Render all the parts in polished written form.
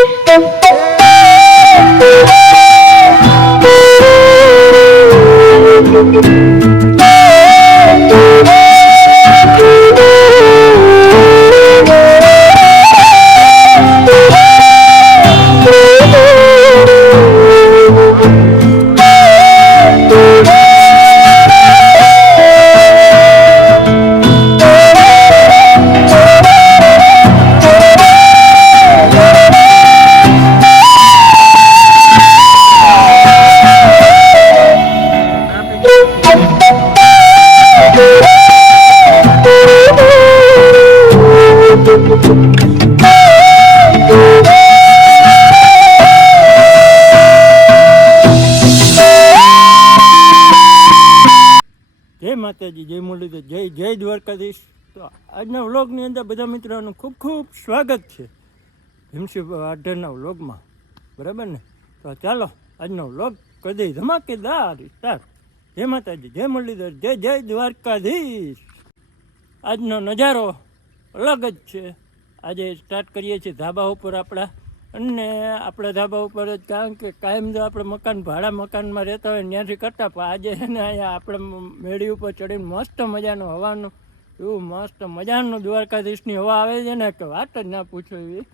જય માતાજી, જય મુરલીધર, જય જય દ્વારકાધીશ. તો આજના વ્લોગની અંદર બધા મિત્રોનું ખૂબ ખૂબ સ્વાગત છે ભીમસિંહ આઢરના વ્લોગમાં, બરાબર ને? તો ચાલો આજનો વ્લોગ કરી દઈએ ધમાકેદાર સ્ટાર્ટ. જય માતાજી, જય મુરલીધર, જય જય દ્વારકાધીશ. આજનો નજારો અલગ જ છે. આજે સ્ટાર્ટ કરીએ છીએ ધાબા ઉપર આપણા, અને આપણા ધાબા ઉપર જ, કારણ કે કાયમ જો આપણે ભાડા મકાનમાં રહેતા હોય ત્યાંથી કરતા, પણ આજે છે ને અહીંયા આપણે મેળી ઉપર ચડીને મસ્ત મજાનું હવાનું, એવું મસ્ત મજાનું દ્વારકાધીશની હવા આવે છે ને કે વાત જ ના પૂછો. એવી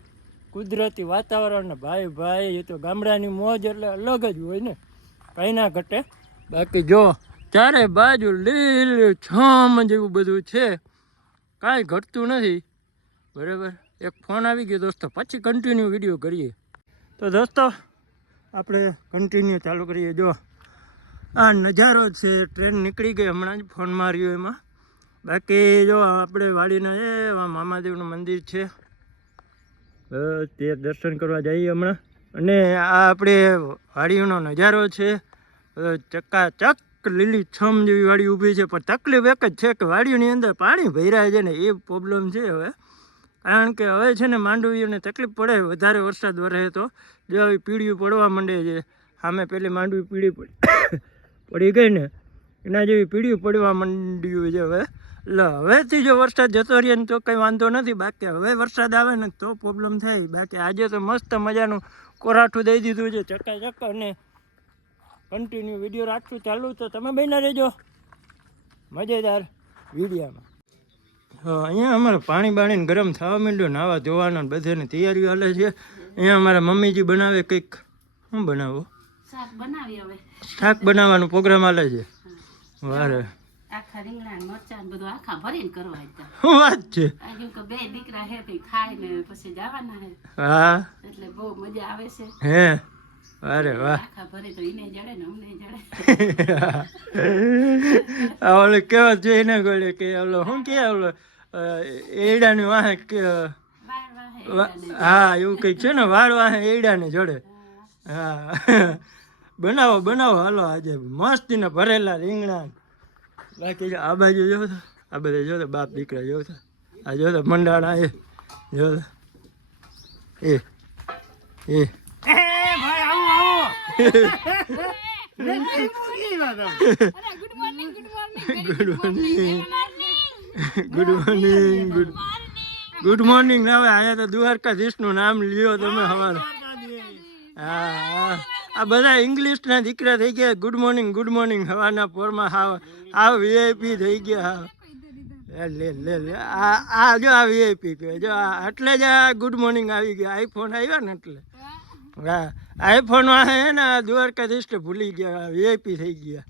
કુદરતી વાતાવરણ ને ભાઈ એ તો ગામડાની મોજ એટલે અલગ જ હોય ને, કંઈ ના ઘટે. બાકી જો ચારે બાજુ લીલ છમ જેવું બધું છે, કાંઈ ઘટતું નથી, બરાબર. એક ફોન આવી ગયો દોસ્તો, પછી કન્ટિન્યુ વિડીયો કરીએ. તો દોસ્તો આપણે કન્ટિન્યુ ચાલુ કરીએ. જો આ નજારો છે, ટ્રેન નીકળી ગઈ હમણાં જ, ફોન માર્યો એમાં. બાકી જો આપણે વાડીના એવા મામાદેવનું મંદિર છે, તે દર્શન કરવા જઈએ હમણાં. અને આ આપણે વાડીનો નજારો છે, ચકાચક લીલી છમ જેવી વાડી ઊભી છે. પણ તકલીફ એક જ છે કે વાડીઓની અંદર પાણી ભરાય છે ને, એ પ્રોબ્લેમ છે હવે. કારણ કે હવે છે ને માંડવીઓને તકલીફ પડે, વધારે વરસાદ વરસે તો જો આવી પીળીઓ પડવા માંડે છે. સામે પેલી માંડવી પીળી પડી ગઈ ને, એના જેવી પીળીઓ પડવા માંડ્યું છે હવે. એટલે હવેથી જો વરસાદ જતો રહે ને તો કંઈ વાંધો નથી. બાકી હવે વરસાદ આવે ને તો પ્રોબ્લેમ થાય. બાકી આજે તો મસ્ત મજાનું કોરાઠું દઈ દીધું છે, ચકાચક. અને કન્ટિન્યુ વિડીયો રાખશું ચાલુ, તો તમે બન્યા રહેજો મજેદાર વિડીયોમાં. અહીંયા અમારે પાણી ગરમ થવા માંડ્યું, નાવા ધોવાના બધાની તૈયારીઓ હાલે છે. અહીંયા અમારા મમ્મીજી બનાવે કંઈક, શું બનાવો? શાક બનાવવાનો પ્રોગ્રામ હાલે છે. વારે આખા રીંગણા મરચાં બધું આખા ભરીને કરવા. શું વાત છે? બે દીકરા હે ખાય ને પછી જવાના હે. હા, એટલે બહુ મજા આવે છે. હે, અરે વાહ. આખા ભરી તો એને જડે ને અમને જડે. ઓલો કેવો છે એને ગળે કે ઓલો શું કે ઓલો એડાની વાહે કે, હા એવું કંઈક છે ને, વાળ વાહે એડાને જોડે. હા બનાવો હાલો આજે મસ્તીને ભરેલા રીંગણા. બાકી આ બાજુ જો તો, આ બધા જો તો બાપ દીકરા જો તો, આ જો તો મંડાણા એ જો તો, એ ગુડ મોર્નિંગ. હવે આયા તો દ્વારકાધીશનું નામ લ્યો તમે હવારે. હા, આ બધા ઇંગ્લિશના દીકરા થઈ ગયા. ગુડ મોર્નિંગ હવાના પોરમાં હાવ વીઆઈપી થઈ ગયા. લે આ જો આ વીઆઈપી કહે જો, એટલે જ આ ગુડ મોર્નિંગ આવી ગયા. આઈફોન આવ્યા ને એટલે. હા, આઈફોન વાહે હે ને દ્વારકાધીશ ભૂલી ગયા, વીઆઈપી થઈ ગયા.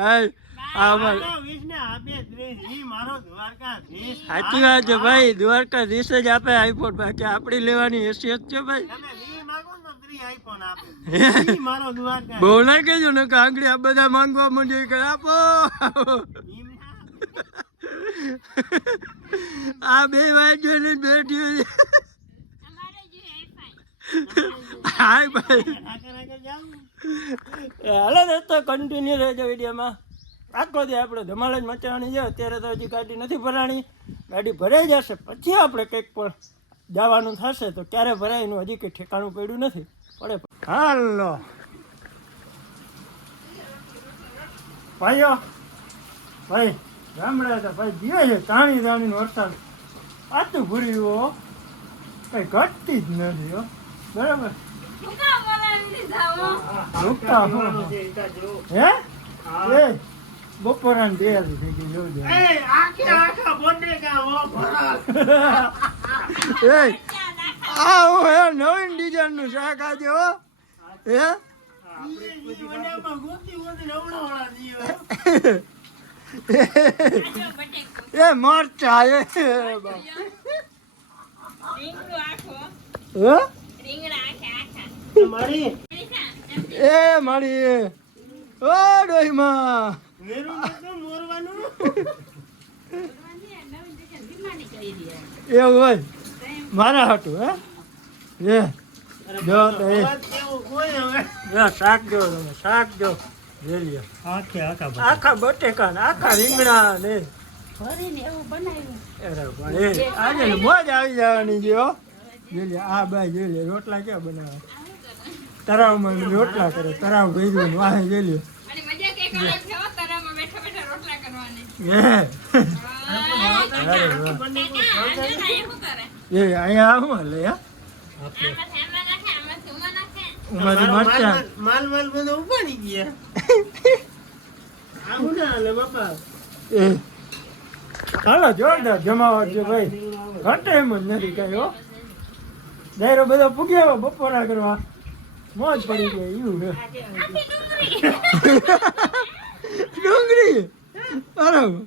ભાઈ સાચી વાત છે ભાઈ, દ્વારકાધીશ જ આપે આઈફોન. બાકી આપડી લેવાની હેસિયત છે ભાઈ. બહુ ના કેજો ને કે આંગળી આ બધા માંગવા માંડે કે આપો. આ બે વાત જોઈને બેઠી છે. હાય ભાઈ, હાલો દોસ્તો કન્ટિન્યુ રહેજો વિડીયોમાં. આખો દે આપણે ધમાલ જ મચાવવાની છે. અત્યારે તો હજી ગાડી નથી ભરાણી, ગાડી ભરાઈ જશે પછી આપણે કંઈક પણ જવાનું થશે. તો ક્યારે ભરાય એનું હજી કંઈ ઠેકાણું પડ્યું નથી. પડે હાલો ભાઈઓ, ભાઈ ગામડા તો ભાઈ દીવે છે તાણી તાણીનો વરસાદ આટલું ભૂર્યું હો કઈ ઘટતી જ નથી હો બરાબર રૂકતા હે એ બપોરાની તૈયારી થઈ ગઈ જોજો એ આ હે નવીન ડિઝાઇન નું શાક આજે હો હે એ મરચા એ મારી ઓ ડોહીમાં એવું હોય મારા હાટું હે જો શાક જો તમે શાક જો રેલિયા આખા બટેકા ને આખા રીંગણા ને આજે મોજ આવી જવાની છે હો રેલિયા આ બાઈ જોઈ લે રોટલા ક્યાં બનાવે તરાવમાં રોટલા કરે તરાવ ગયું વાહે જોઈ લે અહીંયા આવું હલે માલ બધો ઉપાડી ગયા આવું ના હાલે બાપા હાલો જોરદાર જમાવટ છે ભાઈ ઘટે એમ જ નથી કઈ હો દાયરો બધો પૂગ્યા બપોરા કરવા મોજ પડી ગઈ એવું છે ડુંગળી બરાબર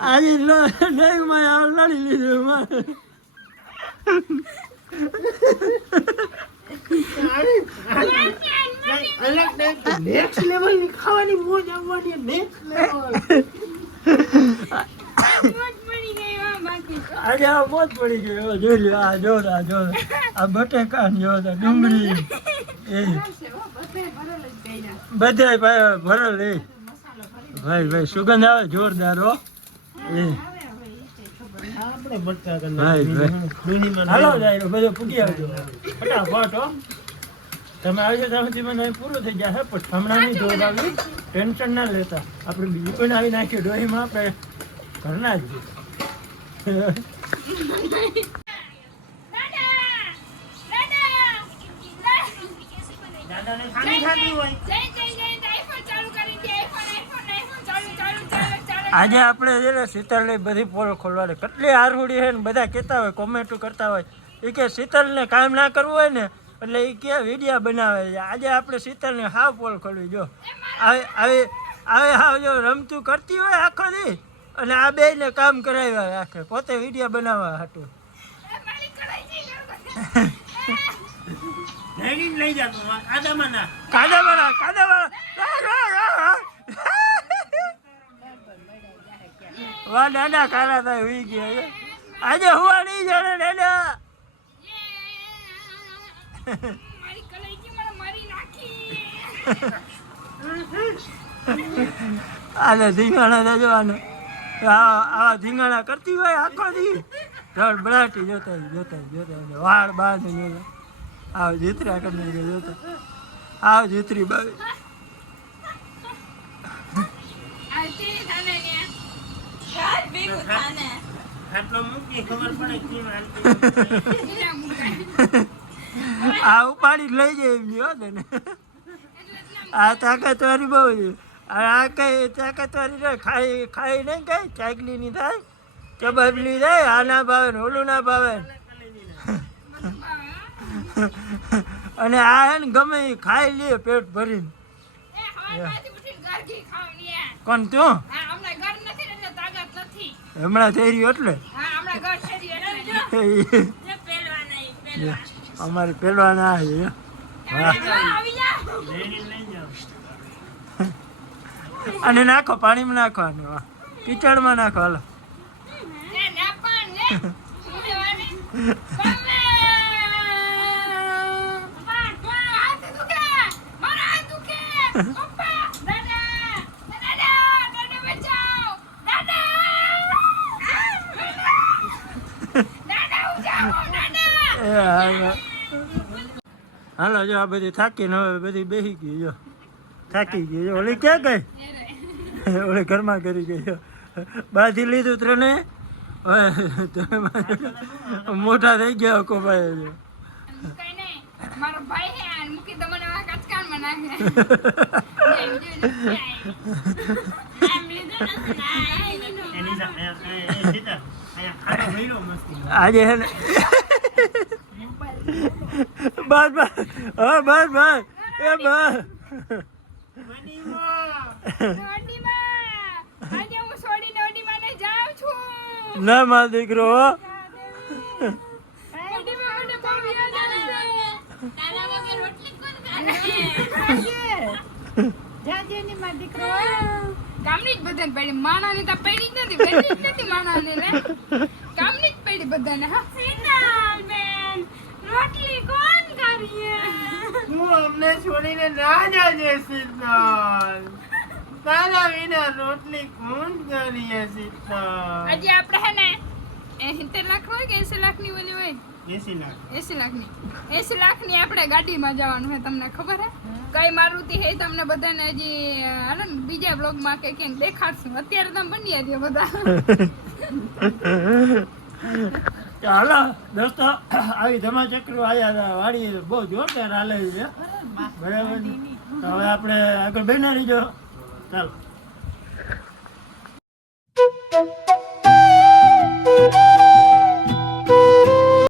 આજે ડેગમાં લડી લીધું મારે નેક્સ્ટ લેવલ ની ખાવાની મોજ આવવાની નેક્સ્ટ લેવલ આજે આ મોજ પડી ગઈ જોઈ લો આ જો આ બટેકા જો ડુંગળી એ બધા ભરેલ એ ભાઈ સુગંધ આવે જોરદાર હો એ હાલો જાય બધો પૂગી આવજો ફટાફટ હો તમે આવજો ત્યાં સુધી મને પૂરું થઈ જશે પણ હમણાં નહીં જોર આવી ટેન્શન ના લેતા આપણે બીજું પણ આવી નાખ્યું ડોહીમાં આપણે ઘરના જ આજે આપણે છે ને શીતલની બધી પોલ ખોલવાની કેટલી હારહુડી છે ને બધા કહેતા હોય કોમેન્ટો કરતા હોય એ કે શીતલને કામ ના કરવું હોય ને એટલે એ કે વિડીયા બનાવે છે આજે આપણે શીતલને હાવ પોલ ખોલવી જો આવે હાવ જો રમતું કરતી હોય આખો દી અને આ બેયને કામ કરાવ્યા રાખે પોતે વિડીયા બનાવવા હાટું લઈ જાતો કાદામાં વાહ દાદા કાલા થાય હુઈ ગયા આજે હુવા નહીં જાણે દાદા આને ધીંગાણા જવાનું આવા ધીંગાણા કરતી હોય આખો દી ધડ બરાટી જોતા વાળ બાંધ જોતા આવ જીતરા કરીને જોતા આવ જીતરી બાવી આ ઉપાડી લઈ જાય એમ જો ને આ તાકાતવારી બહુ છે આ કઈ તાકાતવારી રહે ખાઈ નહીં કઈ ચાકલી ની થાય કબાબલી થાય આ ના ભાવે ને ઓલું ના ભાવે અને આ હે ને ગમે એ ખાઈ લે પેટ ભરીને કોણ તું હમણાં થઈ રહ્યું એટલે અમારે પેલવા ના આવી અને નાખો પાણીમાં નાખવાનું કિચડમાં નાખો હાલો હાલો જો આ બધી થાકીને હવે બધી બેસી ગઈ જો થાકી ગઈ જો ઓલી ક્યાં ગઈ ઓલે ઘરમાં કરી ગયો બાંધી લીધું ત્રણે હવે તમે મોટા થઈ ગયા કોપાય કઈ નહીં મારો ભાઈ હે આ મૂકી તો મને આ કચકાનમાં નાખે આજે હે ને બસ બસ હા બસ બસ એ બસ ઓડીમાં આજે હું છોડીને ઓડીમાં ને જાઉં છું ના મારો દીકરો ઓડીમાં મને બહુ યાદ આવે તારા વગર રોટલી કોણ ખાય જાજે ની મારો દીકરો કામની જ બધાને પડી માણાની તો પડી જ નથી પડી જ નથી માણાને રે કામની જ પડી બધાને હા સીતાલ બેન રોટલી કોણ કરીએ તું અમને છોડીને ના જાજે શીતલ તારા વિના રોટલી કોણ કરીએ શીતલ આજે આપણે હે ને 70 લાખ હોય કે 80 લાખની ઓલી હોય 80 લાખની આપણે ગાડીમાં જવાનું છે તમને ખબર હે કઈ મારુતિ હે તમને બધાને હજી હાલો ને બીજા બ્લોગમાં કે ક્યાંક દેખાડશું અત્યારે તમે બની રહ્યા બધા હાલો દોસ્તો આવી ધમાચક્રો આયા વાડી બહુ જોરદાર હાલે છે બરાબર તો હવે આપણે આગળ બેના રહીજો ચાલો